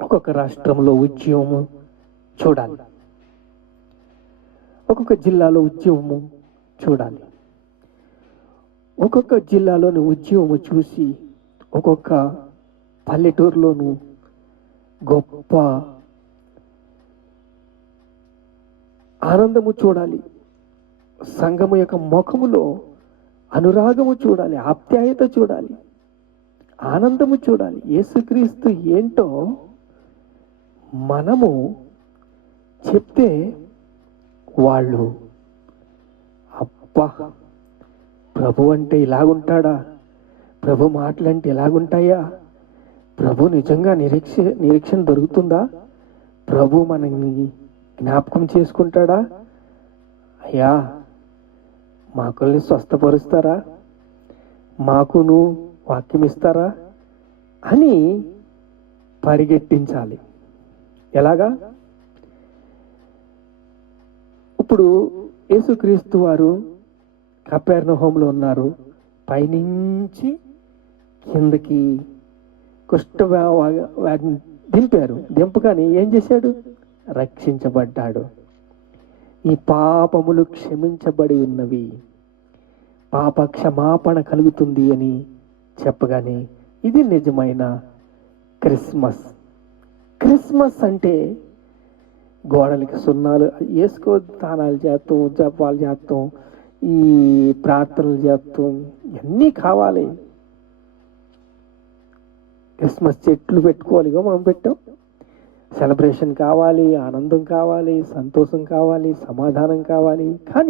ఒక్కొక్క రాష్ట్రంలో ఉద్యమము చూడాలి, ఒక్కొక్క జిల్లాలో ఉద్యమము చూడాలి. ఒక్కొక్క జిల్లాలోని ఉద్యమము చూసి ఒక్కొక్క పల్లెటూరులోను గొప్ప ఆనందము చూడాలి. సంఘము యొక్క ముఖములో అనురాగము చూడాలి, ఆప్యాయత చూడాలి, ఆనందము చూడాలి. యేసుక్రీస్తు ఏంటో మనము చెప్తే వాళ్ళు అబ్బా, ప్రభు అంటే ఇలాగుంటాడా, ప్రభు మాటలంటే ఎలాగుంటాయా, ప్రభు నిజంగా నిరీక్షణ దొరుకుతుందా, ప్రభు మనల్ని జ్ఞాపకం చేసుకుంటాడా, అయ్యా మాకుల్ని స్వస్థపరుస్తారా, మాకును వాక్యం ఇస్తారా అని పరిగెట్టించాలి. ఎలాగా? ఇప్పుడు యేసుక్రీస్తు వారు కపెర్నహూములో ఉన్నారు. పైనుంచి కిందకి కుష్ఠవ్యాధిని దింపారు. దింపగానే ఏం చేశాడు? రక్షించబడ్డాడు. ఈ పాపములు క్షమించబడి ఉన్నవి, పాప క్షమాపణ కలుగుతుంది అని చెప్పగానే ఇది నిజమైన క్రిస్మస్. క్రిస్మస్ అంటే గోడలకి సున్నాలు వేసుకో, దానాలు చేస్తాం, జపాలు చేస్తాం, ఈ ప్రార్థనలు చేస్తాం, ఇవన్నీ కావాలి. క్రిస్మస్ చెట్లు పెట్టుకోవాలిగా, మనం పెట్టాం. సెలబ్రేషన్ కావాలి, ఆనందం కావాలి, సంతోషం కావాలి, సమాధానం కావాలి. కానీ